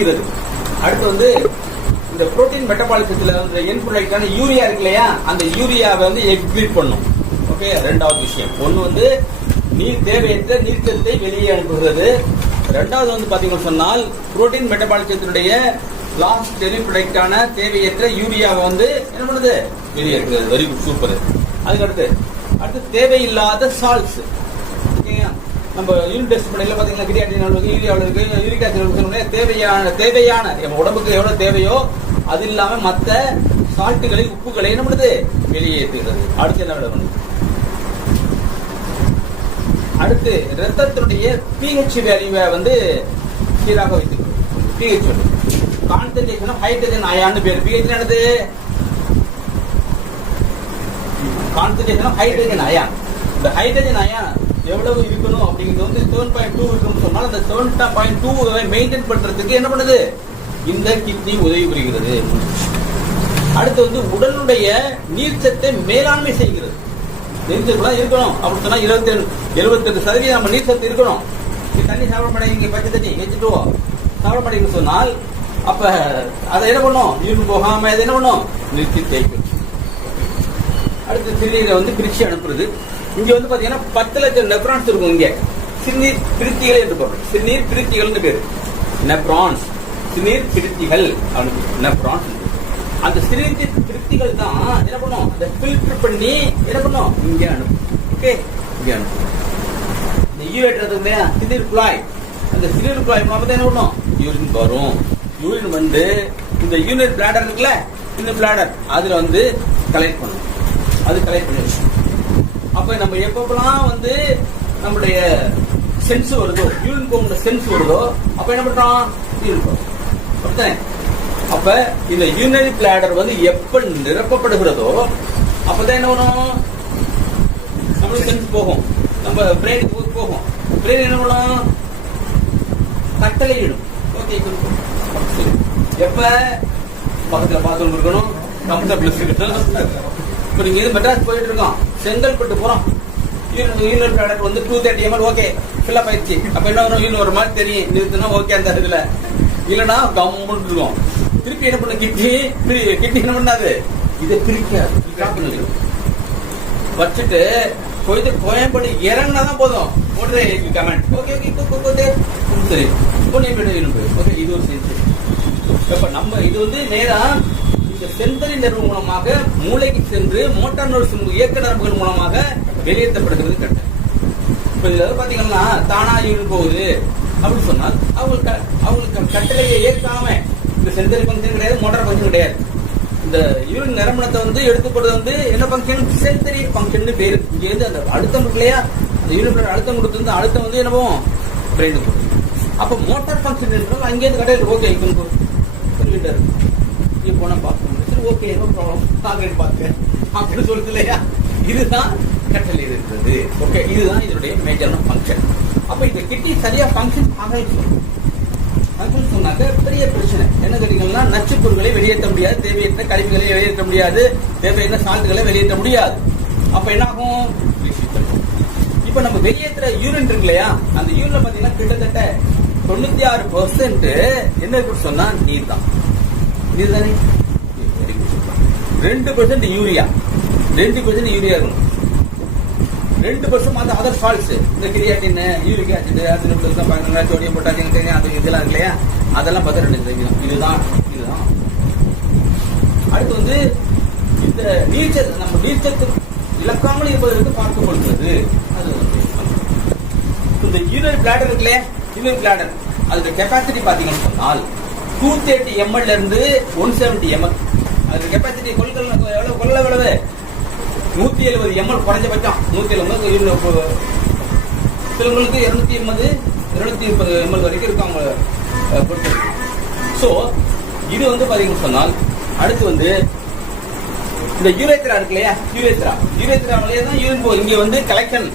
குறிக்கிறது அடுத்து வந்து இந்த புரோட்டீன் மெட்டபாலிசத்தில் வந்து என் யூரியா இருக்கு இல்லையா? அந்த யூரியாவை வந்து எக்ஸிட் பண்ணும். ஓகே ரெண்டாவது விஷயம். ஒன்று வந்து நீர் தேவையற்ற நீர்ச்சத்தை வெளியே அனுப்புகிறது. ரெண்டாவது வந்து பாத்தீங்கன்னு சொன்னால் புரோட்டீன் மெட்டபாலிசத்தினுடைய லாஸ்ட் டெரி ப்ராடக்டான தேவையற்ற யூரியாவை வந்து என்ன பண்ணுது? வெளியேற்றுகிறது வெரி குட் சூப்பர் அதுக்கு அடுத்து அடுத்து தேவையில்லாத சால்ட்ஸ் நம்ம யூனிட் டெஸ்ட் பண்ணையில் பார்த்தீங்கன்னா கிரியாட்டின் அளவுக்கு யூரியாவில் இருக்குது யூரிக் ஆசிட் இருக்கு தேவையான தேவையான நம்ம உடம்புக்கு எவ்வளோ தேவையோ அது இல்லாமல் மற்ற சால்ட்டுகளை உப்புகளை என்ன பண்ணுது? வெளியேற்றுகிறது அடுத்து என்ன வேலை அடுத்து ரத்தத்தினுடைய பிஹெச் வேல்யூவை வந்து சீராக வைத்துக்கிறோம் பிஹெச் கான்சன்ட்ரேஷன் ஹைட்ரஜன் அயான்னு பேர். பிஹெச் என்னது? Concentration hydrogen ion. இந்த ஹைட்ரஜன் அயான் எவ்வளவு இருக்கணும் அப்படிங்கிறது வந்து செவன் பாயிண்ட் டூ இருக்கணும்னு சொன்னால் அந்த செவன் பாயிண்ட் டூ மெயின்டைன் பண்றதுக்கு என்ன பண்ணுது? இந்த கிட்னி உதவி புரிகிறது. அடுத்து வந்து உடலுடைய நீர்ச்சத்தை மேலாண்மை செய்கிறது. நீர்ச்சத்துலாம் இருக்கணும். அப்படி சொன்னா இருபத்தி எழுபத்தெட்டு சதவீதம் நம்ம நீர்ச்சத்து இருக்கணும். நீ தண்ணி சாப்பிட மாட்டேங்க பச்சை தண்ணி வச்சுட்டுவோம் சாப்பிட மாட்டேங்கன்னு சொன்னால் அப்ப அதை என்ன பண்ணும்? யூரின் போகாம அதை என்ன பண்ணும்? நிறுத்தி தேய்க்கும். அடுத்து சிறுநீரை வந்து பிரிச்சு அனுப்புறது. இங்க வந்து பாத்தீங்கன்னா பத்து லட்சம் நெப்ரான்ஸ் இருக்கும் இங்க. சிறுநீர் பிரித்திகள் என்று பொருள். சிறுநீர் பிரித்திகள்னு பேரு. நெப்ரான்ஸ் சிறுநீர் பிரித்திகள். நெப்ரான்ஸ் அந்த சிறுநீர் பிரித்திகள் தான் என்ன பண்ணும்? அதை ஃபில்டர் பண்ணி என்ன பண்ணும்? இங்க அனுப்பும். ஓகே இங்க அனுப்பும். இந்த யூரேட்டர் சிறுநீர் குழாய். அந்த சிறுநீர் குழாய் மூலமா தான் என்ன பண்ணும்? யூரின் வரும். யூரின் வந்து இந்த யூனிட் பிளாடர் இருக்குல்ல? இந்த பிளாடர் அதுல வந்து கலெக்ட் பண்ணும். அது கலெக்ட் பண்ணிடும் அப்ப நம்ம எப்பப்பெல்லாம் வந்து நம்மளுடைய சென்ஸ் வருதோ யூரின் போகிற சென்ஸ் வருதோ அப்ப என்ன பண்றோம்? இருக்கும். அப்படித்தானே. அப்ப இந்த யூரினரி பிளாடர் வந்து எப்ப நிரப்பப்படுகிறதோ அப்பதான் என்ன பண்ணும் நம்மளுக்கு சென்ஸ் போகும். நம்ம பிரெயின் போகும். பிரெயின் என்ன பண்ணும் கட்டளையிடும். ஓகே எப்ப? பக்கத்துல பாத்ரூம் இருக்கணும். கம்ஃபர்டபிள் இருக்கணும். இப்போ நீங்க இது மெட்ராஸ் போயிட்டு இருக்கோம். செங்கல்பட்டு போறோம். யூனிட் ப்ராடக்ட் வந்து two thirty ML okay fill up ஆயிடுச்சு. அப்போ என்ன வரும்? இன்னும் ஒரு மாதிரி தெரியும். நிறுத்தினா ஓகே அந்த இதுல இல்லைன்னா கம்முன்னு இருக்கும் திருப்பி என்ன பண்ண? கிட்னி கிட்னி என்ன பண்ணாது? இதை பிரிக்காது. வச்சுட்டு போயிட்டு கோயம்பேடு இறங்கினா தான் போதும். போடுறே கமெண்ட் ஓகே ஓகே சரி கோயம்பேடு ஓகே இது ஒரு சேர்ந்து இப்ப நம்ம இது வந்து நேரா இந்த செந்தரி நிறுவனம் மூலமாக மூளைக்கு சென்று மோட்டார் நர்ஸ் இயக்க நரம்புகள் மூலமாக வெளியேற்றப்படுகிறது கட்டை இப்ப இதுல பாத்தீங்கன்னா தானா யூரின் போகுது அப்படின்னு சொன்னால் அவங்களுக்கு அவங்களுக்கு கட்டளையை ஏற்காம இந்த செந்தரி ஃபங்க்ஷன் கிடையாது மோட்டார் ஃபங்க்ஷன் கிடையாது. இந்த யூரின் நரம்பணத்தை வந்து எடுத்துக்கிறது வந்து என்ன ஃபங்க்ஷன் செந்தறி பங்கன் பேரு. இங்க இருந்து அந்த அழுத்தம் இருக்கு இல்லையா? அந்த யூரின் அழுத்தம் கொடுத்துருந்து அழுத்தம் வந்து என்னவோ? போகும் பிரெயினுக்கு அப்ப மோட்டார் ஃபங்க்ஷன் என்றால் அங்கேருந்து கடையில் ஓகே சொல்லிட்டாரு. நீ போனா பார்க்கணும். சரி ஓகே நோ ப்ராப்ளம் காங்கிரீட் பார்க்க அப்படின்னு சொல்லுது இல்லையா? இதுதான் கட்டளை இருக்கிறது. ஓகே இதுதான் இதனுடைய மேஜரான ஃபங்க்ஷன் அப்ப இந்த கிட்னி சரியா ஃபங்க்ஷன் ஆகிடுச்சு ஃபங்க்ஷன் சொன்னாக்க பெரிய பிரச்சனை. என்ன கேட்டீங்கன்னா நச்சு பொருட்களை வெளியேற்ற முடியாது. தேவையற்ற கழிவுகளை வெளியேற்ற முடியாது. தேவையான சால்ட்டுகளை வெளியேற்ற முடியாது. அப்ப என்ன ஆகும் இப்ப நம்ம வெளியேற்ற யூரின் இருக்கு இல்லையா? அந்த யூரின்ல பாத்தீங்கன்னா கிட்டத்தட்ட தொண்ணூத்தி ஆறு பர்சன்ட் என்ன இருக்கு சொன்னா நீர் தான் இதுதானே ரெண்டு பர்சன்ட் யூரியா ரெண்டு பர்சன்ட் யூரியா இருக்கும் ரெண்டு பர்சன்ட் அந்த அதர் சால்ட்ஸ் இந்த creatine uric acid acid sodium potassium Theni அது இதெல்லாம் இருக்கு இல்லையா? அதெல்லாம் பார்த்தா ரெண்டு சதவீதம். இதுதான் இதுதான். அடுத்து வந்து இந்த நீச்சல் நம்ம நீச்சல் இழக்காமல் இருப்பதற்கு பார்க்க கொள்வது. அது இந்த யூரியர் பிளாடர் இருக்குல்லையா? இல்லையா பிளாடர் அதோட கெப்பாசிட்டி பார்த்தீங்கன்னு சொன்னால் டூ தேர்ட்டி எம்எல் இருந்து ஒன் செவன்டி எம்எல் அது கெப்பாசிட்டி கொள்கை எவ்வளவு கொள்ள எவ்வளவு? நூத்தி எழுபது எம்எல் குறைஞ்சபட்சம். நூத்தி எழுபது சிலவங்களுக்கு இருநூத்தி எண்பது இருநூத்தி முப்பது எம்எல் வரைக்கும் இருக்கும் அவங்க பொறுத்து. ஸோ இது வந்து பார்த்தீங்கன்னு சொன்னால் அடுத்து வந்து இந்த யூரேத்ரா இருக்கு இல்லையா? யூரேத்ரா. யூரேத்ரா வழியா தான் யூரின் போகுது இங்க வந்து கலெக்ஷன்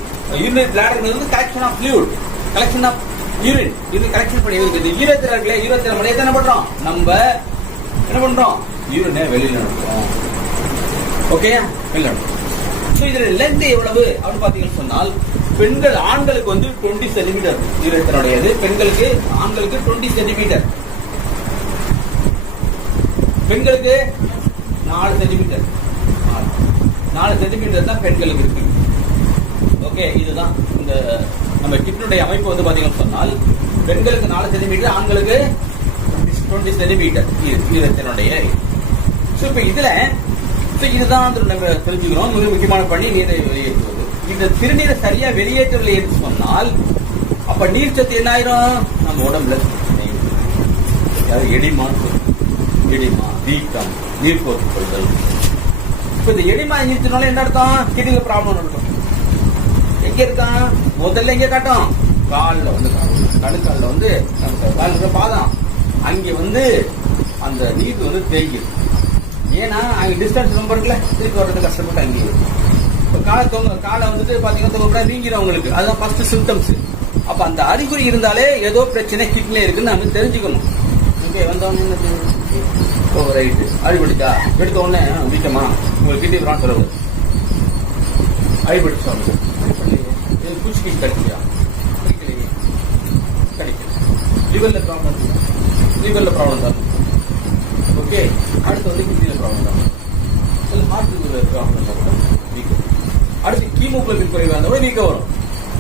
யூரின் பிளாடர் வந்து collection of fluid collection of urine இது கலெக்ஷன் பண்ணி இருக்குது. யூரேத்ரா இருக்கு? இல்லையா யூரேத்ரா என்ன பண்றோம்? நம்ம என்ன பண்றோம்? யூரினை வெளியில நடக்கிறோம் ஓகே வெளியில ஸோ இதுல லென்த் எவ்வளவு? அப்படின்னு பாத்தீங்கன்னு சொன்னால் பெண்கள் ஆண்களுக்கு வந்து டுவெண்ட்டி சென்டிமீட்டர் யூரேத்தனுடையது பெண்களுக்கு ஆண்களுக்கு டுவெண்ட்டி சென்டிமீட்டர் பெண்களுக்கு நாலு சென்டிமீட்டர் நாலு. சென்டிமீட்டர் தான் பெண்களுக்கு இருக்கு. ஓகே இதுதான் இந்த நம்ம கிட்னுடைய அமைப்பு வந்து பாத்தீங்கன்னு சொன்னால் பெண்களுக்கு நாலு சென்டிமீட்டர் ஆண்களுக்கு டுவெண்ட்டி சென்டிமீட்டர் இதனுடைய ஸோ இப்போ இதுல ஸோ இதுதான் நம்ம தெரிஞ்சுக்கிறோம். மிக முக்கியமான பணி நீரை வெளியேற்றுவது. இந்த சிறுநீரை சரியா வெளியேற்றவில்லை என்று சொன்னால் அப்ப நீர் சத்து என்ன ஆயிரும்? நம்ம உடம்புல அதாவது எடிமா எடிமா வீக்கம் நீர் கோர்த்து கொள்தல் இப்ப இந்த எடிமா நீர்த்தினால என்ன அர்த்தம்? கிட்னில ப்ராப்ளம் நடக்கும் எங்க இருக்கான்? முதல்ல எங்க காட்டும்? கால்ல வந்து கணுக்கால்ல வந்து நமக்கு கால் பாதம். அங்க வந்து அந்த நீர் வந்து தேய்க்குது. ஏன்னா அங்க டிஸ்டன்ஸ் ரொம்ப இருக்குல்ல? திருப்பி வர்றது கஷ்டப்பட்டு அங்கே இப்போ காலை தொங்க காலை வந்துட்டு பாத்தீங்கன்னா தொங்க வீங்கிடும் அவங்களுக்கு. அதுதான் ஃபர்ஸ்ட் சிம்டம்ஸ் அப்ப அந்த அறிகுறி இருந்தாலே ஏதோ பிரச்சனை கிட்னில இருக்குன்னு நம்ம தெரிஞ்சுக்கணும். இங்கே வந்தவொடனே ஓ ரைட்டு அடிபிடிச்சா எடுத்த உடனே ஆ, வீக்கமா? உங்களுக்கு கிட்னி பிரான் சொல்லுவது அடிபிடிச்சோம் பூச்சிக்கு பூச்சி கிடைக்கலையே கிடைக்கல லிவரில் கடிக்கல ப்ராப்ளம் லிவர்ல ப்ராப்ளம் தான். ஓகே அடுத்து வந்து கிட்னியில் ப்ராப்ளம் தான். சில ஹார்ட் ப்ராப்ளம் தான் கூட. வீக்கம். அடுத்து கீமோகுளோபின் குறைவாக இருந்தால் கூட வீக்கம் வரும்.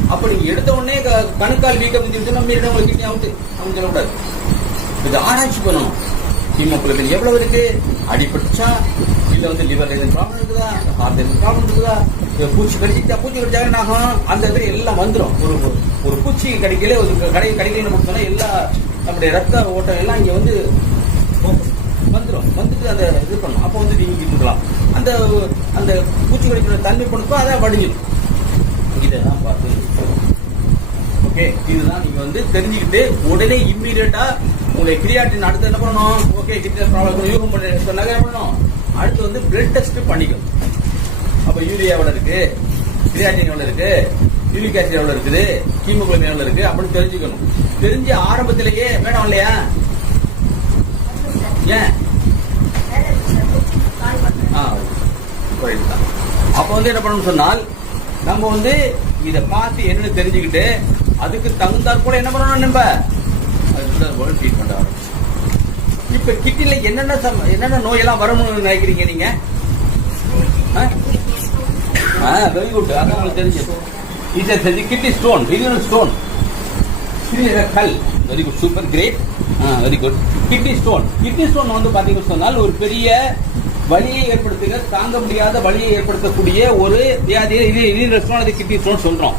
அப்போ நீங்கள் எடுத்த உடனே க- கணுக்கால் வீக்கம் இருந்துச்சுன்னா நம்ம உங்களுக்கு கிட்னி அவுட்டு அவங்க சொல்லக்கூடாது இது ஆராய்ச்சி பண்ணணும் ஹீமோகுளோபின் எவ்வளவு இருக்கு? அடிபட்டுச்சா? இல்லை வந்து லிவர் எதுவும் ப்ராப்ளம் இருக்குதா? ஹார்ட் எதுவும் ப்ராப்ளம் இருக்குதா? பூச்சி கடிச்சிட்டா பூச்சி கடிச்சாங்க என்ன அந்த இடத்துல எல்லாம் வந்துடும் ஒரு ஒரு- பூச்சி கடிக்கல ஒரு கடை கடிக்கலன்னு கொடுத்தோம்னா எல்லா நம்முடைய ரத்த ஓட்டம் எல்லாம் இங்கே வந்து வந்துடும் வந்துட்டு அதை இது பண்ணும். அப்போ வந்து நீங்க இருக்கலாம். அந்த அந்த பூச்சி கடிக்கிற தன்மை பண்ணுப்போ அதை வடிஞ்சிடும். இதெல்லாம் பார்த்து ஓகே? இதுதான் நீங்க வந்து தெரிஞ்சுக்கிட்டு உடனே இம்மீடியட்டா உங்களுடைய கிரியாட்டின் அடுத்து என்ன பண்ணணும்? ஓகே கிட்னி ப்ராப்ளம் யூகம் பண்ண சொன்னாங்க என்ன பண்ணணும் அடுத்து வந்து பிளட் டெஸ்ட் பண்ணிக்கணும். அப்ப யூரியா எவ்வளவு இருக்கு? கிரியாட்டின் எவ்வளவு இருக்கு? யூரிக் ஆசிட் எவ்வளவு இருக்குது? ஹீமோகுளோபின் எவ்வளவு இருக்கு? அப்படின்னு தெரிஞ்சுக்கணும். தெரிஞ்சு ஆரம்பத்திலேயே வேணும் இல்லையா? ஏன்? ஆ, correct அப்ப வந்து என்ன பண்ணணும்னு சொன்னால் நம்ம வந்து இதை பார்த்து என்னன்னு தெரிஞ்சுக்கிட்டு அதுக்கு தகுந்தாற் போல என்ன பண்ணணும் நம்ம? அதுக்கு ட்ரீட்மெண்ட் ஆரம்பிச்சு. இப்ப கிட்னில என்னென்ன என்னென்ன நோயெல்லாம் வரும்னு நினைக்கிறீங்க ஆ? வெரி குட் அதான் உங்களுக்கு தெரிஞ்சது. இது a kidney stone renal stone சிறிய கல் very good super great very good kidney stone kidney stone வந்து பாத்தீங்கன்னு சொன்னால் ஒரு பெரிய வலியை ஏற்படுத்துகிற தாங்க முடியாத வலியை ஏற்படுத்தக்கூடிய ஒரு வியாதி. இது இது ஸ்டோன் கிட்னி ஸ்டோன் சொல்கிறோம்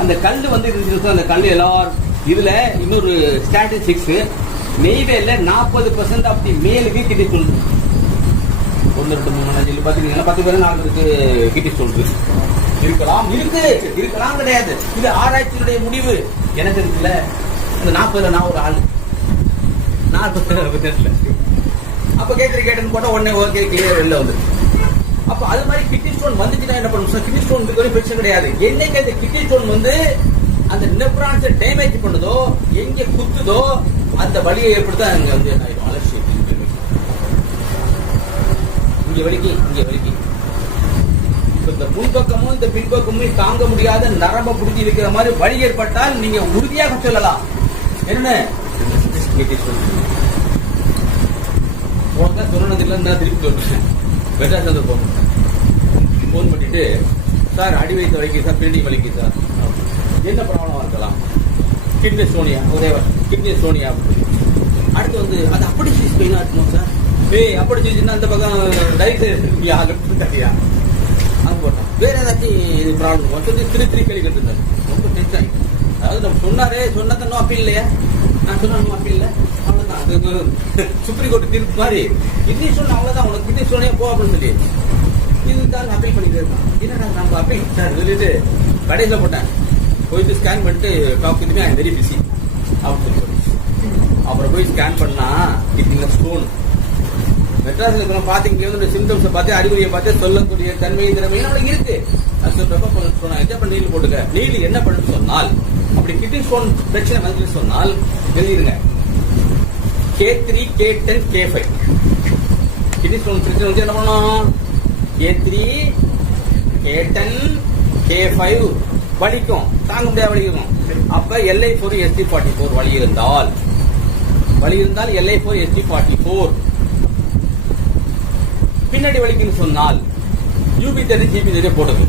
அந்த கல் வந்து இருந்துச்சு அந்த கல் எல்லாரும் இதில் இன்னொரு ஸ்டாட்டிஸ்டிக்ஸு நெய்வேலில் நாற்பது பர்சன்ட் ஆஃப் தி மேலுக்கு கிட்னி ஸ்டோன் ஒன்று ரெண்டு மூணு நாலு அஞ்சு பார்த்தீங்கன்னா பத்து பேர் நாலு பேருக்கு கிட்டி ஸ்டோன் இருக்கலாம் இருக்கு. இருக்கலாம் கிடையாது. இது ஆராய்ச்சியினுடைய முடிவு. எனக்கு இருக்குல்ல. இந்த நாற்பதுல நான் ஒரு ஆள். நாற்பது தெரியல அப்ப கேட்கறது கேட்டுன்னு போட்டா உடனே ஓகே கிளியர் வெளில வந்து அப்ப அது மாதிரி கிட்னி ஸ்டோன் வந்துச்சுன்னா என்ன பண்ணும்? கிட்னி ஸ்டோன் இருக்கிற பிரச்சனை கிடையாது. என்னைக்கு அந்த கிட்னி ஸ்டோன் வந்து அந்த நெப்ரான்ஸை டேமேஜ் பண்ணுதோ எங்க குத்துதோ அந்த வலியை ஏற்படுத்த அங்க வந்து என்ன ஆயிடும். அலட்சி இங்கே வலிக்கு இங்கே வலிக்கு இப்போ இந்த முன்பக்கமும் இந்த பின்பக்கமும் தாங்க முடியாத நரம்பை புடிச்சு இருக்கிற மாதிரி வழி ஏற்பட்டால் நீங்க உறுதியாக சொல்லலாம். என்ன உனக்கு சொன்னது இல்லை நான் திருப்பி சொல்றேன். மெட்ராஸ் வந்து போகணும் ஃபோன் பண்ணிட்டு சார் அடி வைத்த வலிக்கு சார் பில்டிங் வலிக்கு சார். என்ன ப்ராப்ளமா இருக்கலாம்? கிட்னி சோனியா உதயவர் கிட்னி சோனியா அடுத்து வந்து அது அப்படி பெயினா இருக்கணும் சார்? ஏய் அப்படி செஞ்சுன்னா அந்த பக்கம் ரைட் சைடு லெஃப்ட் கட்டியா அது போட்டோம் வேற ஏதாச்சும் இது ப்ராப்ளம் வந்து திரு திரு கேள்வி கேட்டிருந்தாரு. ரொம்ப டென்ஷன் ஆகிட்டு அதாவது நம்ம சொன்னாரே சொன்னதை இன்னும் அப்பீல் இல்லையா. நான் சொன்ன அப்பீல் இல்லை. அவ்வளோதான் அது சுப்ரீம் கோர்ட் தீர்ப்பு மாதிரி. கிட்னி சொன்ன அவ்வளோதான் உனக்கு கிட்னி சொன்னே போ அப்படின்னு சொல்லி. இதுதான் அப்பீல் பண்ணிட்டு இருக்கான். என்னடா நம்ம அப்பீல் சார் சொல்லிட்டு கடைசியில் போட்டேன் போயிட்டு ஸ்கேன் பண்ணிட்டு டாக் இதுமே ஐ வெரி பிஸி அப்படின்னு சொல்லி அப்புறம் போய் ஸ்கேன் பண்ணா கிட்னில ஸ்டோன் மெட்ராஸ்ல இருக்கிற பாத்தீங்க வந்து சிம்டம்ஸை பார்த்து அறிகுறியை பார்த்து சொல்லக்கூடிய தன்மை திறமையும் நம்மளுக்கு இருக்கு. அது சொல்றப்ப கொஞ்சம் சொன்னாங்க அப்ப நீல் போட்டுக்க. நீல் என்ன பண்ணுன்னு சொன்னால் அப்படி கிட்னி ஸ்டோன் பிரச்சனை வந்து சொன்னால் எழுதிருங்க. K three K ten K five kidney stone பிரச்சனை வந்து என்ன பண்ணணும்? K three K ten K five வலிக்கும். தாங்க முடியாத வலிக்கும் அப்ப LI four ST forty four வலி இருந்தால் வலி இருந்தால் LI four ST forty four பின்னாடி வலிக்குன்னு சொன்னால் யூபி தேர்ட்டி ஜிபி தேர்ட்டி போடுங்க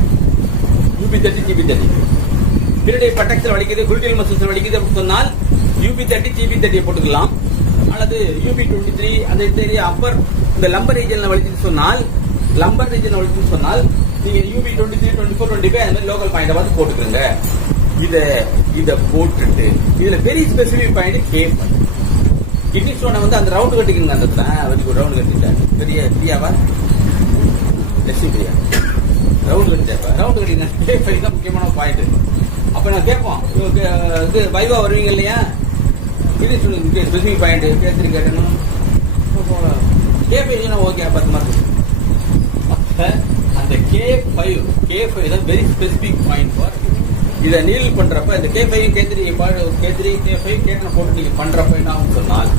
யூபி தேர்ட்டி ஜிபி தேர்ட்டி பின்னாடி பட்டக்ஸில் வலிக்குது குளிக்கல் மசில்ஸ் வலிக்குது அப்படின்னு சொன்னால் யூபி தேர்ட்டி ஜிபி தேர்ட்டியை போட்டுக்கலாம். அல்லது யூபி டுவெண்ட்டி த்ரீ அந்த தேர்ட்டி அப்பர் இந்த லம்பர் ரீஜனில் வலிக்குன்னு சொன்னால் லம்பர் ரீஜனில் வலிக்குன்னு சொன்னால் நீங்கள் UB twenty three twenty four twenty five அந்த மாதிரி லோக்கல் பாயிண்டை பார்த்து போட்டுக்கிறங்க இதை இதை போட்டுட்டு இதில் வெரி ஸ்பெசிஃபிக் பாயிண்ட் கேம் கிட்னி ஸ்டோனை வந்து அந்த ரவுண்டு கட்டிக்கிங்க அந்த வெரி ரவுண்டு ரவுண்ட் கட்டிட்டேன் பெரிய பிரியாவா? லட்சுமி பிரியா. ரவுண்ட் கட்டிட்டேன் ரவுண்ட் கட்டிங்க முக்கியமான பாயிண்ட் அப்ப நான் கேட்போம் இது வைவா வருவீங்க இல்லையா? கிட்னி ஸ்டோன் ஸ்பெசிஃபிக் பாயிண்ட் கேசரி கேட்டணும் கேஃபை ஓகே பத்து மார்க் அந்த கே ஃபைவ் கே ஃபைவ் தான் வெரி ஸ்பெசிஃபிக் பாயிண்ட் ஃபார் இதை நீல் பண்றப்ப இந்த கே ஃபைவ் கேத்திரி கேத்திரி கே ஃபைவ் கேட்டனை போட்டு நீங்க பண்றப்ப என்ன ஆகும் சொன்னால்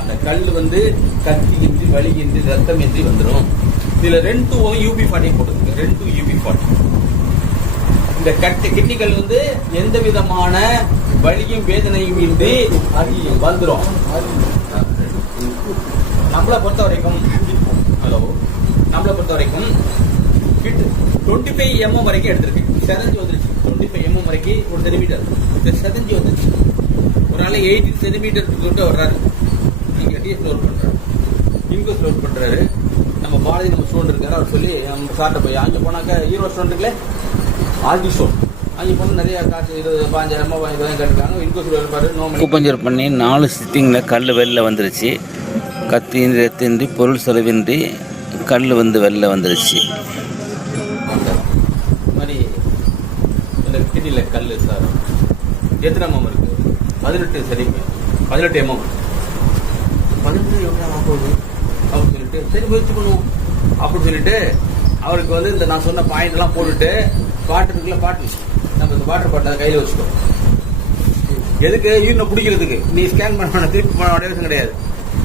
அந்த கல் வந்து கத்தியின்றி வலியின்றி ரத்தமின்றி வந்துடும் இதுல ரெண்டு யூபி ஃபார்ட்டி போட்டுருக்கு ரெண்டு யூபி ஃபார்ட்டி இந்த கட்டு கிட்னிகள் வந்து எந்த விதமான வலியும் வேதனையும் இன்றி வந்துடும் நம்மளை பொறுத்த வரைக்கும் ஹலோ நம்மளை பொறுத்த வரைக்கும் கிட் டுவெண்ட்டி ஃபைவ் எம்எம் வரைக்கும் எடுத்திருக்கு. செதஞ்சு வந்துருச்சு. டுவெண்ட்டி ஃபைவ் எம்எம் வரைக்கும் ஒரு சென்டிமீட்டர் இந்த செதஞ்சு வந்துருச்சு. ஒரு நாள் எயிட்டி சென்டிமீட்டர் கிட்ட வர்றாரு. நீங்கள் டிஎஸ் லோட் பண்ணுறாரு இன்கோ லோட் பண்ணுறாரு நம்ம பாரதி நம்ம ஸ்டூடெண்ட் இருக்காரு அவர் சொல்லி நம்ம சார்ட்ட போய் அங்கே போனாக்கா ஈரோ ஸ்டூடெண்ட் இருக்குல்ல? ஆர்டி ஸ்டோன் அங்கே போனால் நிறையா காசு இருபது பாஞ்சாயிரமா இதெல்லாம் கேட்டிருக்காங்க. இன்கோ இருப்பாரு நோ மணி பண்ணி நாலு சிட்டிங்கில் கல் வெளில வந்துருச்சு. கத்தியின்றி ரத்தின்றி பொருள் செலவின்றி கல் வந்து வெளில வந்துருச்சு அந்த மாதிரி இந்த கிட்னியில் கல் சார். எத்தனை எம்எம் இருக்கு? பதினெட்டு சரிங்க. பதினெட்டு எம்எம் பதினெட்டு எவ்வளோ போகுது அப்படின்னு சொல்லிட்டு சரி முயற்சி பண்ணுவோம். அப்படின்னு சொல்லிட்டு அவருக்கு வந்து இந்த நான் சொன்ன பாயிண்ட் எல்லாம் போட்டுட்டு பாட்டு இருக்குல்ல பாட்டு நம்ம இந்த வாட்டர் பாட்டில் கையில் வச்சுக்கோ எதுக்கு? ஈரனை பிடிக்கிறதுக்கு நீ ஸ்கேன் பண்ண வேணாம், திருப்பி பண்ண வேண்டிய கிடையாது.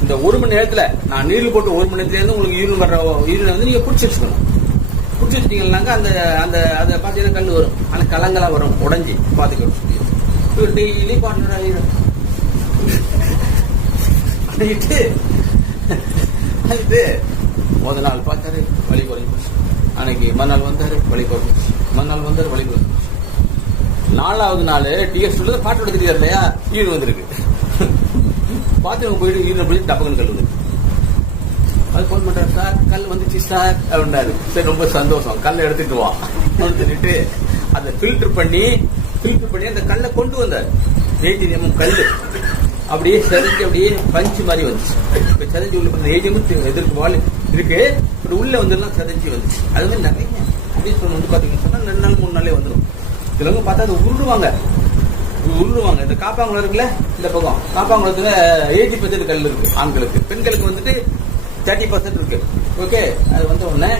இந்த ஒரு மணி நேரத்துல நான் நீரில் போட்டு ஒரு மணி நேரத்துல இருந்து உங்களுக்கு ஈரன் வர்ற ஈரனை வந்து நீங்க பிடிச்சி வச்சுக்கணும். பிடிச்சி வச்சிட்டீங்கன்னாக்க அந்த அந்த அதை பார்த்தீங்கன்னா கல் வரும். அந்த கலங்களாக வரும். உடஞ்சி பார்த்துக்கணும் டெய்லி பாட்டு பண்ணிட்டு அது முத நாள் பார்த்தாரு வலி குறைஞ்சி போச்சு அன்னைக்கு மறுநாள் வந்தாரு வலி குறைஞ்சு மறுநாள் வந்தாரு வலி குறைஞ்சு நாலாவது நாள் டிஎஸ் உள்ளது பாட்டு எடுத்துட்டு இல்லையா? ஈடு வந்திருக்கு. பாத்ரூம் போயிட்டு ஈடு போய் டப்பகன் கல் அது ஃபோன் பண்றாரு சார் கல் வந்துச்சு சார். அப்படின்னாரு. சரி ரொம்ப சந்தோஷம். கல்லை எடுத்துட்டு வா. சொல்லிட்டு அதை ஃபில்டர் பண்ணி ஃபில்டர் பண்ணி அந்த கல்லை கொண்டு வந்தார். ஏஜிஎம் கல் அப்படியே செதஞ்சு அப்படியே பஞ்சு மாதிரி வந்துச்சு. இப்ப செதஞ்சு உள்ள ஏஜியமும் எதிர்க்கு வாழ் இருக்கு. இப்படி உள்ள வந்துலாம் செதஞ்சு வந்துச்சு. அது வந்து நிறைய அப்படியே வந்து பாத்தீங்கன்னு சொன்னால் ரெண்டு நாள் மூணு நாளே வந்துடும் சிலவங்க பார்த்தா அதை உருடுவாங்க உருடுவாங்க இந்த காப்பாங்குளம் இருக்குல்ல இந்த பக்கம். காப்பாங்குளத்துல ஏஜி பர்சன்ட் கல் இருக்கு. ஆண்களுக்கு. பெண்களுக்கு வந்துட்டு தேர்ட்டி பர்சன்ட் இருக்கு. ஓகே அது வந்த உடனே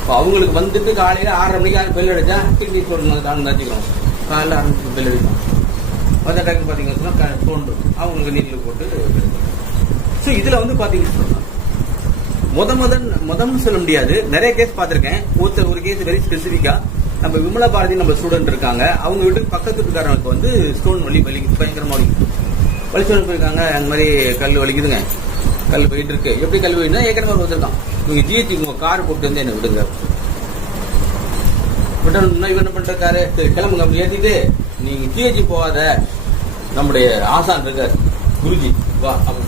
இப்போ அவங்களுக்கு வந்துட்டு காலையில் ஆறரை மணிக்கு பெல் அடித்தா கிட்னி சொல்லணும் நினச்சிக்கிறோம் காலையில் ஆறு மணிக்கு பெல் அடிக்கும் மொதல் டைம் பார்த்தீங்கன்னு சொன்னா அவங்களுக்கு நீரில் போட்டு ஸோ இதில் வந்து பார்த்தீங்கன்னு சொன்னா முத முதன் முதல்னு சொல்ல முடியாது. நிறைய கேஸ் பார்த்துருக்கேன் ஒருத்தர் ஒரு கேஸ் வெரி ஸ்பெசிஃபிக்காக நம்ம விமலா பாரதி நம்ம ஸ்டூடெண்ட் இருக்காங்க. அவங்க வீட்டுக்கு பக்கத்து வீட்டுக்காரங்களுக்கு வந்து ஸ்டோன் வலி வலிக்குது பயங்கரமாக வலிக்குது. வலிச்சு போயிருக்காங்க. அந்த மாதிரி கல் வலிக்குதுங்க. கல் போயிட்டு இருக்கு. எப்படி கல் போயிட்டு ஏற்கனவே ஒரு வந்திருக்கான் நீங்க ஜிஹெச் உங்க கார் போட்டு வந்து என்ன விடுங்க. விட்டணும்னா இவர் என்ன பண்றாரு? சரி கிளம்புங்க. அப்படி ஏற்றிட்டு நீங்க ஜிஎச்சி போகாத. நம்முடைய ஆசான் இருக்கார். குருஜி வா அப்படி.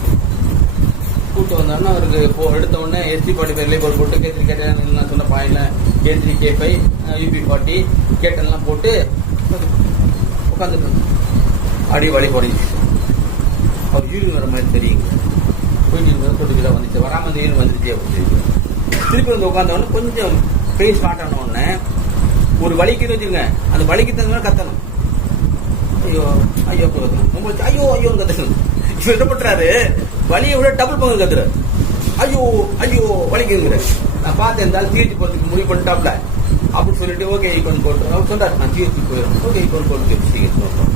கூட்டு வந்தாருன்னா அவருக்கு போ எடுத்த உடனே எஸ்டி ஃபார்ட்டி ஃபைவ் லேபர் போட்டு கேத்ரி கேட்டேன் நான் சொன்ன பாயிண்ட்ல கேத்ரி கே ஃபைவ் யூபி ஃபார்ட்டி கேட்டன்லாம் போட்டு உட்காந்துட்டு அப்படியே வழி குறைஞ்சி அவர் யூரின் வர மாதிரி தெரியுங்க. போயிட்டு இருந்தா தொட்டு வந்துச்சு. வராம அந்த வந்துருச்சு. அப்படின்னு திருப்பி வந்து உட்காந்தவொடனே கொஞ்சம் பெயின் ஸ்டார்ட் ஆன உடனே ஒரு வலிக்குன்னு வச்சுருங்க. அந்த வலிக்கு தகுந்த மாதிரி கத்தணும். ஐயோ ஐயோ கத்தணும். உங்களுக்கு ஐயோ ஐயோ கத்தணும். இவர் என்ன வலியை விட டபுள் பங்கு கத்துறாரு. ஐயோ ஐயோ வலிக்குங்கிற நான் பார்த்தேன் இருந்தாலும் தீர்த்து போறதுக்கு முடிவு பண்ணிட்டாப்ல அப்படின்னு சொல்லிட்டு ஓகே ஈக்கோன் கொண்டு அவர் சொல்றாரு நான் தீர்ச்சி போயிடும் ஓகே கொண்டு கோல்டு சீக்கிரம் சொல்றோம்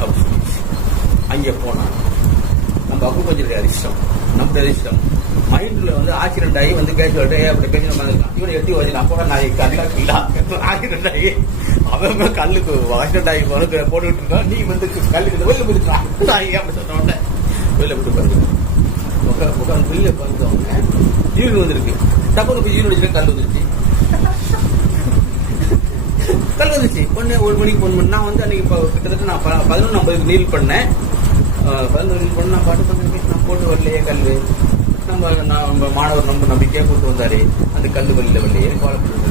அப்படின்னு சொல்லி அங்கே போனான். நம்ம அப்பு கொஞ்சம் இஷ்டம் நம்ம தெரிஞ்சிட்டோம் மைண்ட்ல வந்து ஆக்சிடென்ட் ஆகி வந்து பேச விட்டு அப்படி பேசி உட்காந்துருக்கான் இவனை எட்டி வச்சு அப்போ நான் கல்லாக இல்ல ஆக்சிடென்ட் ஆகி அவன் கல்லுக்கு ஆக்சிடென்ட் ஆகி மறுக்க போட்டுக்கிட்டு இருக்கான் நீ வந்து கல்லுக்கு வெளில போயிருக்கான் நான் ஏன் அப்படி சொன்ன உடனே? வெளில விட்டு பாருங்க. உட்காந்து உட்காந்து வெளியே உட்காந்துவாங்க யூரின் வந்திருக்கு. டப்புனு போய் ஜீவன் வச்சுட்டு கல் வந்துருச்சு. கல் வந்துச்சு ஒன்று ஒரு மணிக்கு ஒன்று மணி நான் வந்து அன்னைக்கு இப்போ கிட்டத்தட்ட நான் ப- பதினொன்று ஐம்பதுக்கு நீல் பண்ணேன். கல்லூரியில் நீல் நான் பாட்டு சொன்னேன் நான் போட்டு வரலையே கல் நம்ம நான் நம்ம மாணவர் ரொம்ப நம்பிக்கையாக போட்டு வந்தாரு. அந்த கல் வழியில் வரலையே கோலப்பட்டு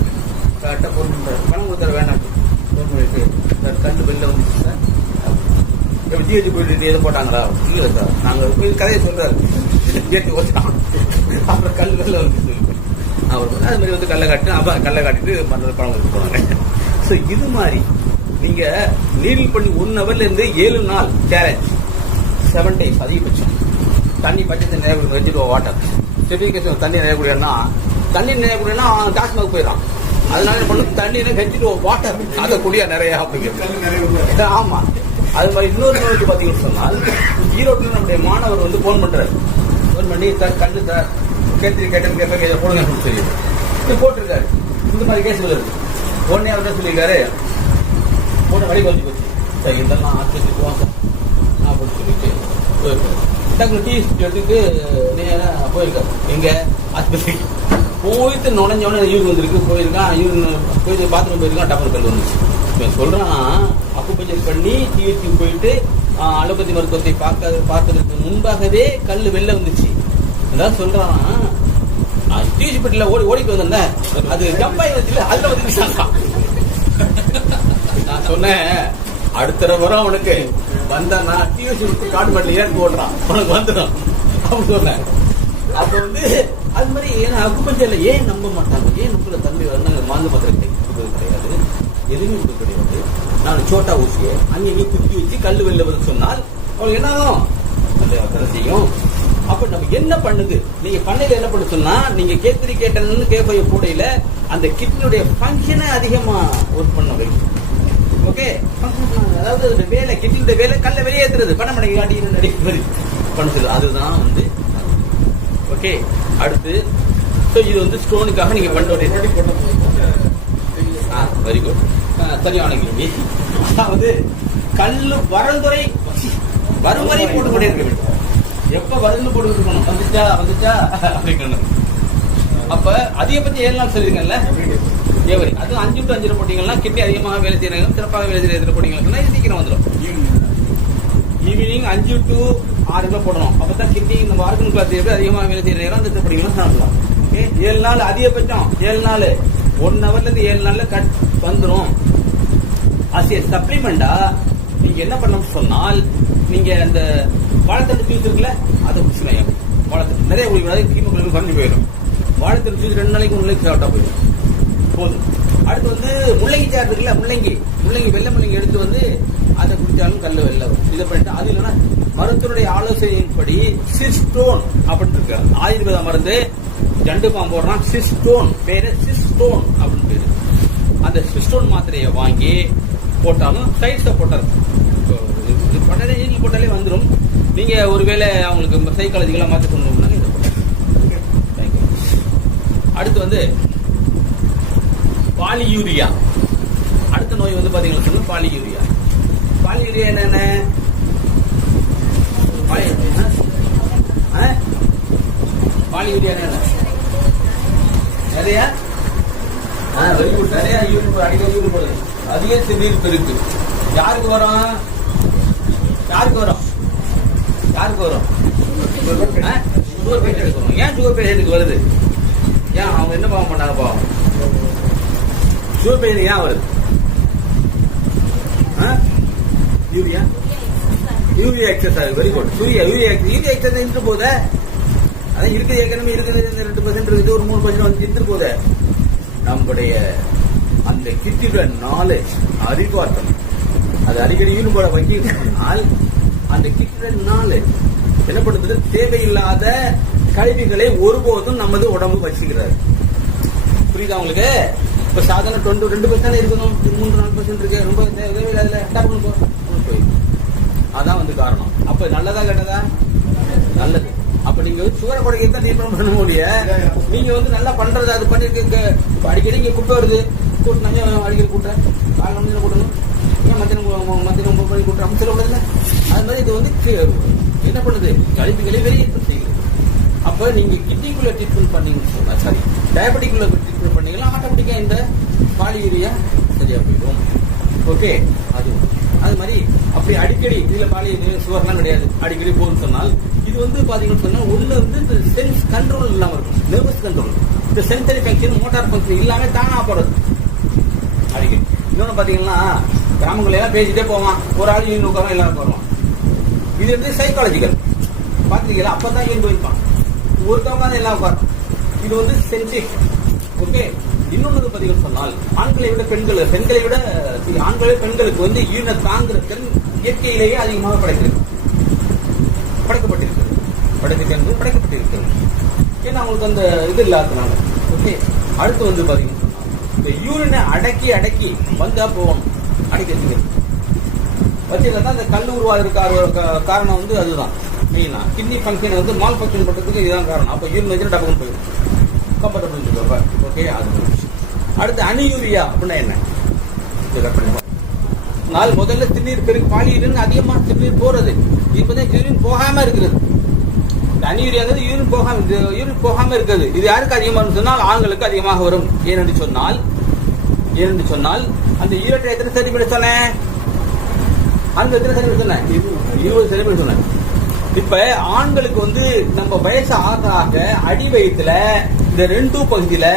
கரெக்டாக சார் பணம் கொடுத்தாரு வேணாம். ஃபோன் பண்ணிட்டு சார் கல் வெளியில் வந்துச்சு சார். இப்போ ஜிஹெச் போயிட்டு எதுவும் போட்டாங்களா? இல்லை சார். நாங்கள் போய் கதையை சொல்கிறாரு ஜிஹெச் ஓட்டான் அப்புறம் கல் வெளில வந்து சொல்லி அவர் வந்து அது மாதிரி வந்து கல்லை காட்டு அப்போ கல்லை காட்டிட்டு மற்ற பணம் கொடுத்து போனாங்க ஸோ இது மாதிரி நீங்க நீரில் பண்ணி ஒன் ஹவர்ல இருந்து ஏழு நாள் சேலஞ்ச் செவன் டேஸ் அதிகபட்சம் தண்ணி பச்சை நிறைய வச்சுட்டு வாட்டர் செடிஃபிகேஷன் தண்ணி நிறைய குடியன்னா தண்ணி நிறைய குடியன்னா டாஸ்மாக் போயிடறான். அதனால என்ன பண்ணும்? தண்ணி ஹெச்சிட்டு வாட்டர் அதை குடியா நிறைய அப்படிங்கிறது ஆமா. அது மாதிரி இன்னொரு நோய்க்கு பாத்தீங்கன்னு சொன்னால் ஈரோட்டில் நம்முடைய மாணவர் வந்து போன் பண்றாரு. போன் பண்ணி சார் கண்ணு சார் கேட்டு கேட்டு கேட்க இதை போடுங்க அப்படின்னு சொல்லி. இது போட்டிருக்காரு. இந்த மாதிரி கேஸ் வருது உடனே அவர் சொல்லியிருக்காரு? போன வழி வந்து போச்சு. சரி இதெல்லாம் ஆஸ்பத்திரிக்கு வாங்க அப்படின்னு சொல்லிட்டு போயிருக்காரு டீ எடுத்துட்டு நேராக போயிருக்காரு எங்கே ஆஸ்பத்திரிக்கு போயிட்டு நுழைஞ்சவனே யூரின் வந்திருக்கு போயிருக்கான் யூரின் போயிட்டு பாத்ரூம் போயிருக்கான் டப்பர் கல் வந்துச்சு இவன் சொல்கிறான் அக்குபஞ்சர் பண்ணி டிஎஸ்சி போயிட்டு அலோபதி மருத்துவத்தை பார்க்க பார்த்ததுக்கு முன்பாகவே கல் வெளில வந்துச்சு அதான் சொல்கிறான் டிஎஸ்சி பெட்டில ஓடி ஓடிட்டு வந்தேன் அது ஜம்ப் வந்துச்சு அதில் வந்து நான் சொன்னேன் அடுத்த தடவை அவனுக்கு வந்தானா டிவிசி விட்டு காடு மாட்டில் ஏன் போடுறான் உனக்கு வந்துடும். அப்படின்னு சொன்னேன். அப்ப வந்து அது மாதிரி ஏன்னா அக்குப்பஞ்சர்ல ஏன் நம்ப மாட்டாங்க? ஏன் நம்மள தம்பி வந்து மாந்து மாத்திரை கொடுக்கறது கிடையாது? எதுவுமே கொடுக்க கிடையாது. நான் சோட்டா ஊசியை அங்கங்கே குத்தி வச்சு கல் வெளில வந்து சொன்னால் அவளுக்கு என்ன ஆகும்? அந்த வேலை செய்யும். அப்ப நம்ம என்ன பண்ணுது? நீங்க பண்ணையில என்ன பண்ண சொன்னா நீங்க கேத்திரி கேட்டன்னு கேட்பைய கூடையில அந்த கிட்னுடைய ஃபங்க்ஷனை அதிகமா ஒர்க் பண்ண வைக்கும். ஓகே? அதாவது அந்த வேலை கிட்னுடைய வேலை கல்ல வெளியேற்றுறது பணம் மாட்டேங்க அடிக்கிற நடிக்கிறது பண்ணுறது அதுதான் வந்து ஓகே அடுத்து ஸோ இது வந்து ஸ்டோனுக்காக நீங்க பண்ண வேண்டிய ஆ வெரி குட் சரியான கேள்வி அதாவது கல் வரந்துரை வரும் வரை போட்டு கொண்டே இருக்க வேண்டும். எப்ப வருதுன்னு போட்டு இருக்கணும் வந்துச்சா வந்துச்சா? அப்படிங்கணும் அப்ப அதிகபட்சம் ஏழு நாள் சொல்லிருக்கேன்ல ஏவரி அது அஞ்சு டு அஞ்சு போட்டீங்கன்னா கிட்னி அதிகமாக வேலை செய்யறாங்க சிறப்பாக வேலை செய்யற போட்டீங்கன்னா இது சீக்கிரம் வந்துடும் ஈவினிங் அஞ்சு டு ஆறு கிலோ போடணும். அப்பதான் கிட்னி நம்ம ஆர்கன் கிளாஸ் எப்படி அதிகமாக வேலை செய்யற நேரம் அந்த போட்டீங்கன்னா சாப்பிடலாம் ஓகே ஏழு நாள் அதிகபட்சம். ஏழு நாள். ஒன் ஹவர்ல இருந்து ஏழு நாள்ல கட் வந்துடும் அசிய சப்ளிமெண்டா நீங்க என்ன பண்ணணும்னு சொன்னால் நீங்க அந்த வாழைத்தண்டு ஜூஸ் இருக்குல்ல அதை குடிச்சுக்கலாம் வாழைத்தண்டு. நிறைய குடிக்கூடாது ஹீமோகுளோபின் குறைஞ்சு போயிடும். வாழைத்தண்டு ஜூஸ் ரெண்டு நாளைக்கு மூணு நாளைக்கு சாப்பிட்டா போயிடும். போதும். அடுத்து வந்து முள்ளங்கி சாறு இருக்குல்ல முள்ளங்கி. முள்ளங்கி வெள்ளை முள்ளங்கி எடுத்து வந்து அதை குடித்தாலும் கல்லு வெளில வரும். இதை பண்ணிட்டு அது இல்லைன்னா மருத்துவருடைய ஆலோசனையின்படி சிஸ்டோன் அப்படின்னு இருக்கு ஆயுர்வேத மருந்து ஜண்டு பாம்பு போடுறான் சிஸ்டோன். பேரு சிஸ்டோன் அப்படின்னு பேரு. அந்த சிஸ்டோன் மாத்திரையை வாங்கி போட்டாலும் சைட்ஸை போட்டாரு இது பண்ணதே நீங்க போட்டாலே வந்துடும் நீங்க ஒருவேளை அவங்களுக்கு சைக்காலஜிக்கெல்லாம் மாற்றி கொண்டு இதை போட்டுருங்க. அடுத்து வந்து பாலியூரியா. அடுத்த நோய் வந்து பாத்தீங்கன்னா சொன்னா பாலியூரியா. பாலியூரியா என்னென்ன பாலி- ஆ? பாலியூரியா என்ன? நிறையா? ஆ வெரி குட் நிறையா யூரின் அடிக்கடி யூரின் போடுது அதிக திடீர் பெருக்கு. யாருக்கு வரும்? யாருக்கு வரும்? யாருக்கு வரும்? சுகர் பேஷண்ட்டுக்கு வரும். ஏன் சுகர் பேஷண்ட்டுக்கு வருது? ஏன் அவங்க என்ன பாவம் பண்ணாங்க பாவம்? சுகர் ஏன் வருது ஆ? Urea urea exercise very good urea urea urea exercise இருந்து போதே அதான் இருக்குது ஏற்கனவே இருக்குது இந்த ரெண்டு பர்சன்ட் இருக்குது ஒரு மூணு பர்சன்ட் வந்து இருந்து போதே நம்முடைய அந்த கிட்டிட நாலேஜ் அறிவாற்றல் அது அடிக்கடி யூரின் போட வைக்கினால் அந்த கிட்டிட நாலேஜ் என்ன பண்ணுறது தேவையில்லாத கழிவுகளை ஒருபோதும் நமது உடம்பு வச்சுக்கிறாரு புரியுதா உங்களுக்கு இப்ப சாதாரண டுவெண்ட்டி ரெண்டு பர்சன்ட் இருக்கணும். மூன்று நாலு பர்சன்ட் இருக்கு. ரொம்ப தேவையில்லாத டக்குனு போ போயிடும். அதான் வந்து காரணம். அப்ப நல்லதா கெட்டதா? நல்லது. அப்ப நீங்க வந்து சுகரை குறைக்க தான் தீர்மானம் பண்ண முடியும் நீங்க வந்து நல்லா பண்றது அது பண்ணிருக்கு இப்போ அடிக்கடி இங்க குப்பை வருது. கூட்டினாங்க அடிக்கடி கூட்டுறேன் காலைல மத்தியானம் கூட்டணும் ஏன் மத்தியானம் மத்தியானம் ஒன்பது மணி கூட்டுறோம் சொல்ல அது மாதிரி இது வந்து என்ன பண்ணுது? கழிவுகளை வெளியே செய்யுது. அப்போ நீங்கள் கிட்னிக்குள்ள ட்ரீட்மெண்ட் பண்ணீங்கன்னு சொன்னால் சாரி டயபெட்டிக்குள்ள ட்ரீட்மெண்ட் பண்ணீங்கன்னா ஆட்டோமேட்டிக்காக இந்த பாலியூரியா சரியாக போயிடும். ஓகே? அது அது மாதிரி அப்படி அடிக்கடி இதில் பாலி சுவர்லாம் கிடையாது. அடிக்கடி போகணும்னு சொன்னால் இது வந்து பார்த்தீங்கன்னு சொன்னால் ஒன்று வந்து இந்த சென்ஸ் கண்ட்ரோல் இல்லாமல் இருக்கும். நர்வஸ் கண்ட்ரோல் இந்த சென்சரி ஃபங்க்ஷன் மோட்டார் ஃபங்க்ஷன் இல்லாமல் தானாக போடுறது அடிக்கடி. இன்னொன்று பார்த்தீங்கன்னா கிராமங்கள்ல எல்லாம் பேசிட்டே போவான். ஒரு ஆள் யூன் உட்காரம் எல்லாரும் வருவான் இது வந்து சைக்காலஜிக்கல் பார்த்துருக்கீங்களா அப்போ தான் யூன் போயிருப்பான்? ஒருத்தவங்க தான் எல்லாம் உட்காரும் இது வந்து சென்சிக் ஓகே இன்னொன்று பதிவு சொன்னால் ஆண்களை விட பெண்கள் பெண்களை விட see, ஆண்களை பெண்களுக்கு வந்து ஈன தாங்குற பெண் இயற்கையிலேயே அதிகமாக படைக்கிறது படைக்கப்பட்டிருக்கிறது. படைத்திருக்கிறது படைக்கப்பட்டிருக்கிறது. ஏன்னா அவங்களுக்கு அந்த இது இல்லாததுனால. ஓகே? அடுத்து வந்து பார்த்தீங்கன்னு இந்த யூரினை அடக்கி அடக்கி வந்தா போகணும் அடக்கி வச்சுக்கிறது வச்சுக்கிறதா அந்த கல் உருவாகிறதுக்கு காரணம் வந்து அதுதான். மெயினா. கிட்னி ஃபங்க்ஷன் வந்து மால் ஃபங்க்ஷன் பண்ணுறதுக்கு இதுதான் காரணம். அப்போ யூரின் வச்சு டப்புன்னு போயிடும். கம்ஃபர்டபுள் சொல்லுவாங்க ஓகே அது ஒரு விஷயம். அடுத்து அணியூரியா அப்படின்னா என்ன? இது நாள் முதல்ல திருநீர் பெருக்கு பாலியூரின் அதிகமாக திருநீர் போறது. இப்போதான் யூரின் போகாம இருக்கிறது இந்த அணியூரியாங்கிறது யூரின் போகாம யூரின் போகாம இருக்கிறது இது யாருக்கு அதிகமாக சொன்னால் ஆண்களுக்கு அதிகமாக வரும். ஏனென்று சொன்னால் ஏனென்று சொன்னால் அந்த ஈரட்டை எத்தனை சென்டிமீட்டர் சொன்னேன்? அந்த எத்தனை சென்டிமீட்டர் சொன்னேன்? இருபது சென்டிமீட்டர் சொன்னேன். இப்ப ஆண்களுக்கு வந்து நம்ம வயசு ஆக ஆக அடி வயிற்றுல இந்த ரெண்டு பகுதியில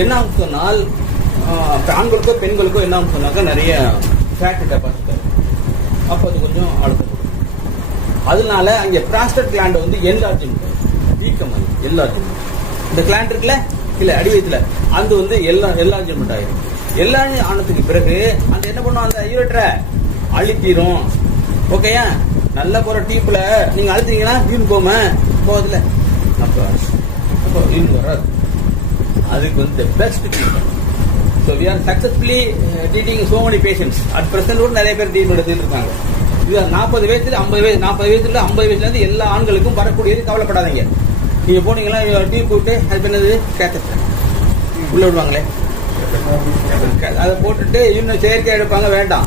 என்ன ஆகும் சொன்னால் ஆண்களுக்கும் பெண்களுக்கும் ஆண்களுக்கோ பெண்களுக்கோ என்ன சொன்னாக்கா நிறைய ஃபேட் டெபாசிட் அப்போ அது கொஞ்சம் அழுத்தம் அதனால அங்க பிராஸ்டர் கிளாண்ட் வந்து என்லார்ஜ்மெண்ட் வீக்கம் அது என்லார்ஜ்மெண்ட் இந்த கிளாண்ட் இருக்குல்ல? இல்ல அடி வயிற்றுல அது வந்து எல்லா என்லார்ஜ்மெண்ட் ஆயிரும். எல்லாமே ஆனதுக்கு பிறகு அந்த என்ன பண்ணுவோம் அந்த யூரட்டரை அழுத்திரும். ஓகேயா நல்ல போற டீப்ல நீங்க அழுத்தீங்கன்னா வீண் போம போகுதுல அப்போ அப்போ யூன் வராது. அதுக்கு வந்து best treatment so we are successfully treating so many patients at present கூட நிறைய பேர் ட்ரீட்மெண்ட் எடுத்துட்டு இருக்காங்க. இது நாற்பது வயசுல ஐம்பது வயசு நாற்பது வயசுல ஐம்பது வயசுல இருந்து எல்லா ஆண்களுக்கும் வரக்கூடியது கவலைப்படாதீங்க. நீங்க போனீங்கன்னா டீ போட்டு அது பண்ணது கேட்க உள்ள விடுவாங்களே. அதை போட்டுட்டு இன்னும் செயற்கை எடுப்பாங்க வேண்டாம்.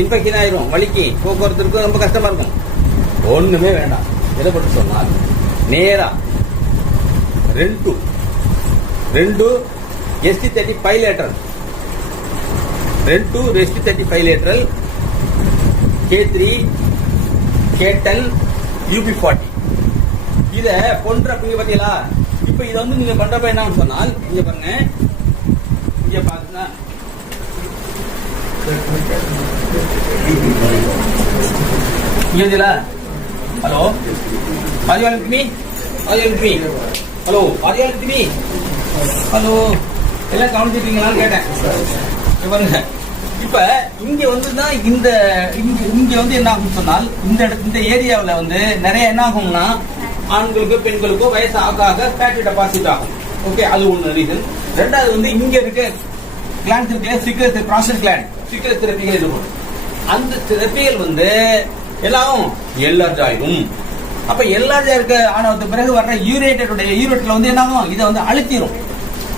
இன்ஃபெக்ஷன் ஆயிரும் வலிக்கு. போக்குவரத்துக்கு ரொம்ப கஷ்டமா இருக்கும். ஒண்ணுமே வேண்டாம் எதை போட்டு சொன்னால் நேரா ரெண்டு రెండు ఎస్టీ థర్టీ ఫైవ్ లీటర్ రెండు ST thirty five litre K three K ten UP forty இத பொன்றப்ப இங்க பாத்தீங்களா இப்ப இத வந்து நீங்க பண்றப்ப என்ன சொன்னால் இங்க பாருங்க இங்க பாத்தீங்கன்னா இங்க இருக்குல்ல? hello Adivalakshmi Adivalakshmi hello Adivalakshmi hello எல்லாம் கவனிச்சிருக்கீங்களான்னு கேட்டேன். பாருங்க. இப்ப இங்க வந்து தான் இந்த இங்க இங்க வந்து என்ன ஆகும் சொன்னால் இந்த இடத்து இந்த ஏரியாவில் வந்து நிறைய என்ன ஆகும்னா ஆண்களுக்கோ பெண்களுக்கோ வயசு ஆக ஆக ஃபேட்டி டெபாசிட் ஆகும். ஓகே அது ஒன்று ரீசன் ரெண்டாவது வந்து இங்க இருக்க கிளான்ஸ் இருக்கு சீக்கிரம் ப்ராசஸ் கிளாண்ட் சீக்கிரம் திறப்பிகள் இருக்கும் அந்த திறப்பிகள் வந்து எல்லாம் எல்லார்ஜ் ஆயிடும் அப்ப எல்லார்ஜா இருக்க ஆனதுக்கு பிறகு வர்ற யூரேட்டருடைய யூரேட்ல வந்து என்ன ஆகும் இதை வந்து அழுத்திரும்.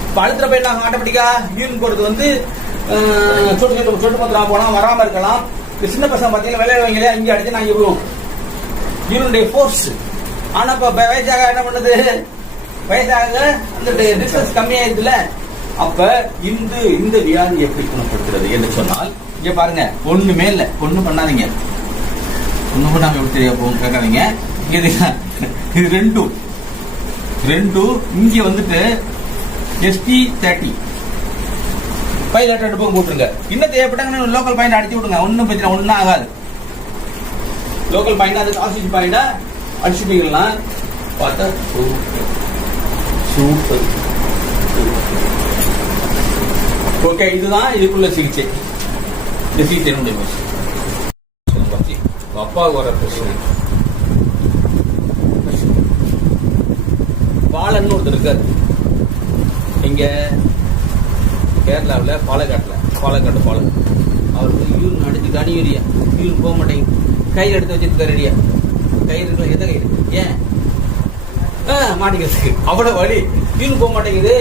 இப்ப அழுத்துறப்ப என்ன ஆகும் ஆட்டோமேட்டிக்கா யூரின் போறது வந்து சொட்டு சொட்டு சொட்டு பத்திரமா போலாம் வராம இருக்கலாம். சின்ன பசங்க பாத்தீங்கன்னா விளையாடுவாங்களே இங்கே அடிச்சு நான் இங்க விழுவோம் யூரினுடைய ஃபோர்ஸ் ஆனா இப்ப வயசாக என்ன பண்ணுது? வயசாக அந்த டிஸ்டன்ஸ் கம்மியாயிருதுல அப்ப இந்த இந்த வியாதி எப்படி குணப்படுத்துறது? என்று சொன்னால் இங்க பாருங்க ஒண்ணுமே இல்ல. ஒண்ணும் பண்ணாதீங்க. ஒண்ணும் நாங்கள் எப்படி தெரிய போகும் கேட்காதீங்க. இது இது ரெண்டும். ரெண்டும் இங்க வந்துட்டு எஸ்டி தேர்ட்டி ஃபைவ் லெட்டர் எடுப்பு போட்டுருங்க. இன்னும் தேவைப்பட்டாங்கன்னா லோக்கல் பாயிண்ட் அடிச்சு விடுங்க. ஒன்றும் பிரச்சனை ஒன்றும் ஆகாது. லோக்கல் பாயிண்ட் அது ஆக்சிஜன் பாயிண்டா அடிச்சுட்டீங்கன்னா பார்த்தா சூப்பர் ஓகே இதுதான் இதுக்குள்ள சிகிச்சை. இந்த சிகிச்சை என்னுடைய அப்பாவுக்கு வர பிரச்சனை பாலன்னு ஒருத்தர் இருக்காரு. இங்க கேரளாவில் பாலக்காட்டில். பாலக்காட்டு பாலம் அவருக்கு யூன் அடிச்சு கனி யூரியா யூன் போக மாட்டேங்குது. கையில் எடுத்து வச்சிருக்காரு ரெடியா கயிறு இருக்கல எந்த கயிறு? ஏன்? ஆ மாட்டேங்குது அவ்வளோ வழி. யூன் போக மாட்டேங்குது.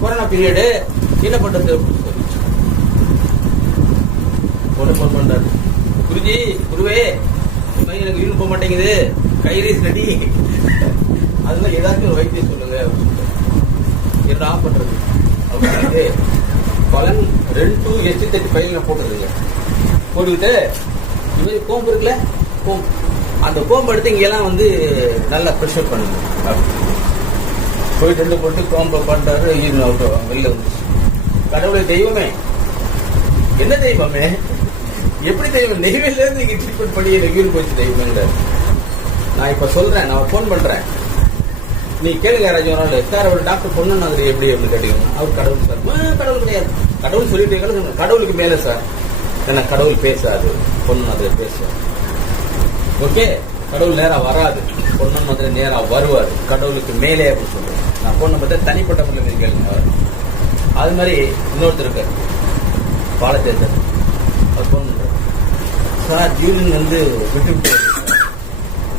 கொரோனா பீரியடு என்ன பண்ணுறது அப்படின்னு சொல்லி. ஃபோன் பண்ணுறாரு குருஜி குருவே எனக்கு யூன் போக மாட்டேங்குது. கயிறு ரெடி அதுல ஏதாச்சும் ஒரு வைத்தியம் சொல்லுங்க. அப்படின்ட்டு. என்ன பண்றது? அப்படின்னு பலன் ரெண்டு டூ எச்சு தேர்ட்டி ஃபைவ்ல போட்டுருங்க போட்டுக்கிட்டு இது மாதிரி கோம்பு இருக்குல்ல? கோம்பு. அந்த கோம்பு எடுத்து இங்கெல்லாம் வந்து நல்லா ப்ரெஷர் பண்ணுங்க. போயிட்டு ரெண்டு போட்டு கோம்பை பண்ணிட்டாரு ஈரன் அவுட் வெளில வந்துச்சு கடவுளை தெய்வமே. என்ன தெய்வமே? எப்படி தெய்வம் நெய்வேல இருந்து இங்க ட்ரீட்மெண்ட் பண்ணி நெய்வேலி போச்சு தெய்வமே நான் இப்ப சொல்றேன் நான் ஃபோன் பண்றேன். நீ கேளுங்க யாராச்சும் ஒரு நாள் சார் அவர் டாக்டர் பொண்ணு அது எப்படி அப்படின்னு கேட்டீங்க அவர் கடவுள் சார். கடவுள் கிடையாது. கடவுள் சொல்லிட்டு கடவுளுக்கு மேல சார். என்ன கடவுள் பேசாது. பொண்ணு அது பேசுவார். ஓகே கடவுள் நேரா வராது. பொண்ணு மதுரை நேரா வருவார். கடவுளுக்கு மேலே அப்படின்னு சொல்றேன். நான் பொண்ணை பார்த்தா தனிப்பட்ட முறையில் நீங்க கேளுங்க அது மாதிரி இன்னொருத்தருக்கு பாலத்தேசர் அவர் ஃபோன் சார் ஜீவன் வந்து விட்டு விட்டு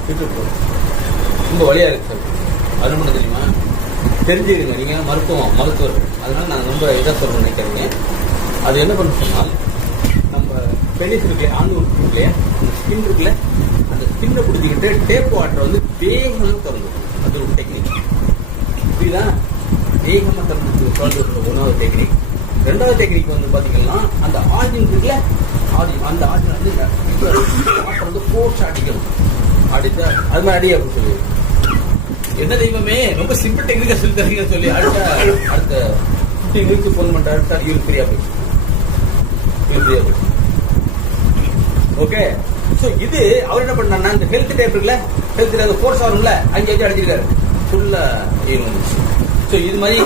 விட்டு ரொம்ப வழியா இருக்கு சார். அது மட்டும் தெரியுமா? தெரிஞ்சுக்கிறீங்க நீங்க மருத்துவம் மருத்துவர். அதனால நான் ரொம்ப இதாக சொல்ல நினைக்கிறீங்க அது என்ன பண்ண சொன்னால் நம்ம பெனிஸ் இருக்கு ஆண்டு இருக்கு இல்லையா அந்த ஸ்கின் இருக்குல்ல அந்த ஸ்கின்னை பிடிச்சிக்கிட்டு டேப் வாட்டர் வந்து வேகமாக திறந்து அது ஒரு டெக்னிக் இப்படிதான் வேகமாக திறந்து திறந்து ஒன்றாவது டெக்னிக் ரெண்டாவது டெக்னிக் வந்து பார்த்தீங்கன்னா அந்த ஆஜின் இருக்குல்ல ஆர்ஜின் அந்த ஆர்ஜின் வந்து அப்புறம் வந்து ஃபோர்ஸ் அடிக்கணும் அடிச்சா அது மாதிரி அடி அப்படின்னு சொல்லி. என்ன தெய்வமே? ரொம்ப சிம்பிள் டெக்னிக்கா சொல்லி தரீங்க சொல்லி அடுத்த அடுத்த ஃபிஃப்டி மினிட்ஸ் ஃபோன் பண்றாரு சார் இவர் ஃப்ரீயா போயிடுச்சு யூ ஃப்ரீயா போயிடுச்சு ஓகே ஸோ இது அவர் என்ன பண்ணாருன்னா இந்த ஹெல்த் டேப் இருக்குல்ல ஹெல்த் அந்த ஃபோர்ஸ் வரும்ல அங்கே எங்கே அடிச்சிருக்காரு. ஃபுல்லா வந்துச்சு. ஸோ இது மாதிரி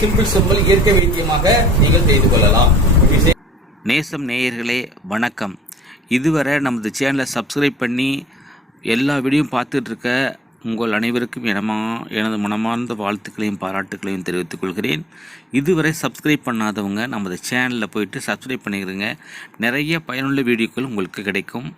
சிம்பிள் சிம்பிள் இயற்கை வைத்தியமாக நீங்கள் செய்து கொள்ளலாம். நேசம் நேயர்களே வணக்கம். இதுவரை நமது சேனலை சப்ஸ்கிரைப் பண்ணி எல்லா வீடியோவும் பார்த்துட்ருக்க உங்கள் அனைவருக்கும் எனமா எனது மனமார்ந்த வாழ்த்துக்களையும் பாராட்டுக்களையும் தெரிவித்துக் கொள்கிறேன். இதுவரை சப்ஸ்கிரைப் பண்ணாதவங்க நமது சேனலில் போயிட்டு சப்ஸ்கிரைப் பண்ணிக்கிறங்க நிறைய பயனுள்ள வீடியோக்கள் உங்களுக்கு கிடைக்கும்.